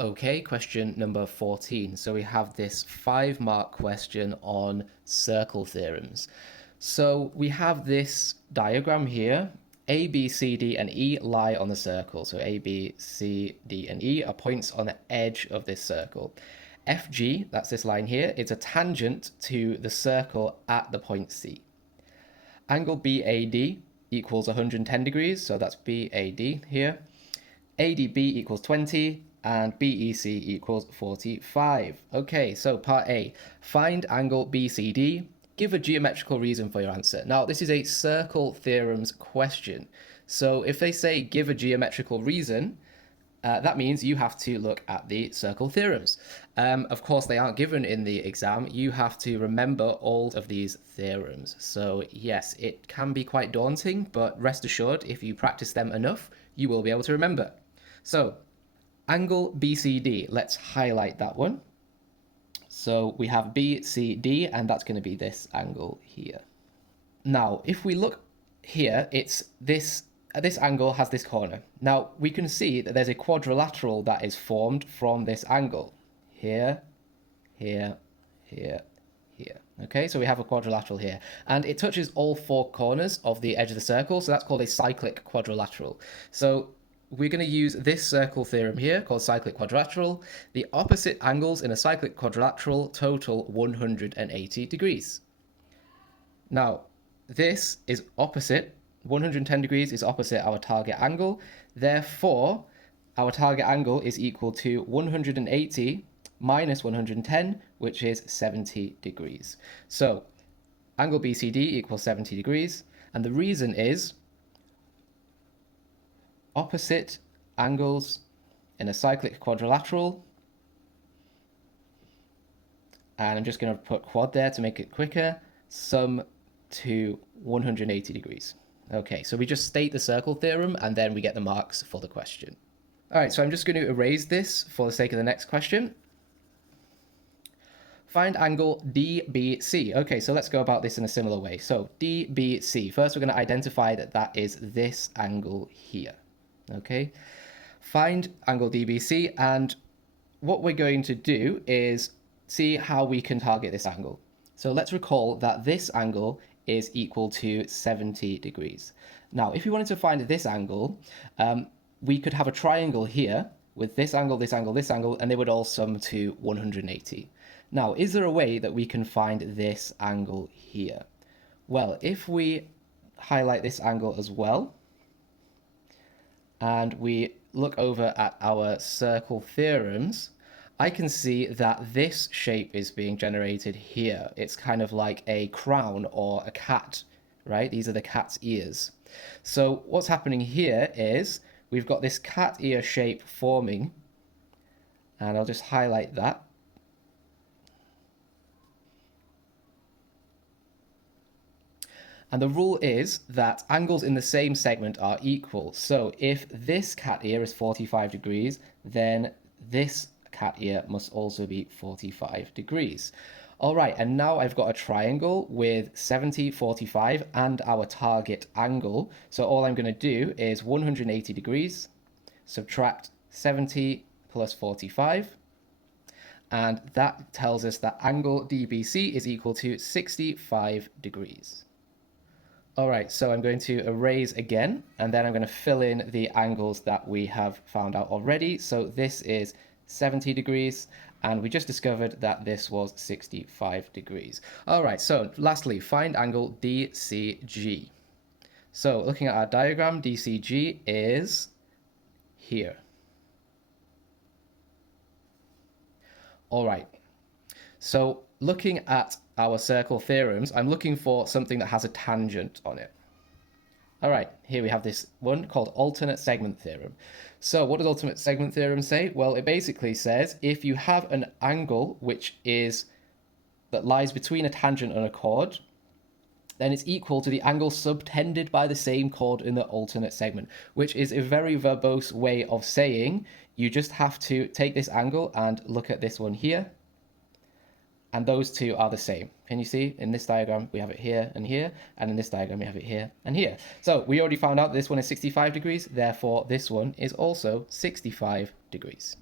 Okay, question number 14. So we have this 5-mark question on circle theorems. So we have this diagram here. A, B, C, D, and E lie on the circle. So A, B, C, D, and E are points on the edge of this circle. FG, that's this line here, is a tangent to the circle at the point C. Angle BAD equals 110 degrees, so that's BAD here. ADB equals 20 and BEC equals 45. Okay, so part A, find angle BCD. Give a geometrical reason for your answer. Now, this is a circle theorems question. So if they say give a geometrical reason, that means you have to look at the circle theorems. Of course, they aren't given in the exam. You have to remember all of these theorems. So yes, it can be quite daunting, but rest assured, if you practice them enough, you will be able to remember. So angle BCD, let's highlight that one. So we have BCD, and that's going to be this angle here. Now, if we look here, it's this angle has this corner. Now, we can see that there's a quadrilateral that is formed from this angle. Here, here, here, here. Okay, so we have a quadrilateral here. And it touches all 4 corners of the edge of the circle, so that's called a cyclic quadrilateral. So we're going to use this circle theorem here called cyclic quadrilateral. The opposite angles in a cyclic quadrilateral total 180 degrees. Now, this is opposite. 110 degrees is opposite our target angle. Therefore, our target angle is equal to 180 minus 110, which is 70 degrees. So, angle BCD equals 70 degrees. And the reason is opposite angles in a cyclic quadrilateral. And I'm just going to put quad there to make it quicker. Sum to 180 degrees. Okay, so we just state the circle theorem and then we get the marks for the question. All right, so I'm just going to erase this for the sake of the next question. Find angle DBC. Okay, so let's go about this in a similar way. So DBC, first we're going to identify that that is this angle here. Okay, find angle DBC, and what we're going to do is see how we can target this angle. So let's recall that this angle is equal to 70 degrees. Now, if we wanted to find this angle, we could have a triangle here with this angle, this angle, this angle, and they would all sum to 180. Now, is there a way that we can find this angle here? Well, if we highlight this angle as well, and we look over at our circle theorems, I can see that this shape is being generated here. It's kind of like a crown or a cat, right? These are the cat's ears. So what's happening here is we've got this cat ear shape forming, and I'll just highlight that. And the rule is that angles in the same segment are equal. So if this cat ear is 45 degrees, then this cat ear must also be 45 degrees. All right, and now I've got a triangle with 70, 45, and our target angle. So all I'm going to do is 180 degrees, subtract 70 plus 45, and that tells us that angle DBC is equal to 65 degrees. All right, so I'm going to erase again, and then I'm going to fill in the angles that we have found out already. So this is 70 degrees, and we just discovered that this was 65 degrees. All right, so lastly, find angle DCG. So looking at our diagram, DCG is here. All right, so looking at our circle theorems, I'm looking for something that has a tangent on it. All right, here we have this one called alternate segment theorem. So what does alternate segment theorem say? Well, it basically says if you have an angle that lies between a tangent and a chord, then it's equal to the angle subtended by the same chord in the alternate segment, which is a very verbose way of saying you just have to take this angle and look at this one here, and those two are the same. Can you see? In this diagram, we have it here and here, and in this diagram, we have it here and here. So we already found out this one is 65 degrees, therefore this one is also 65 degrees.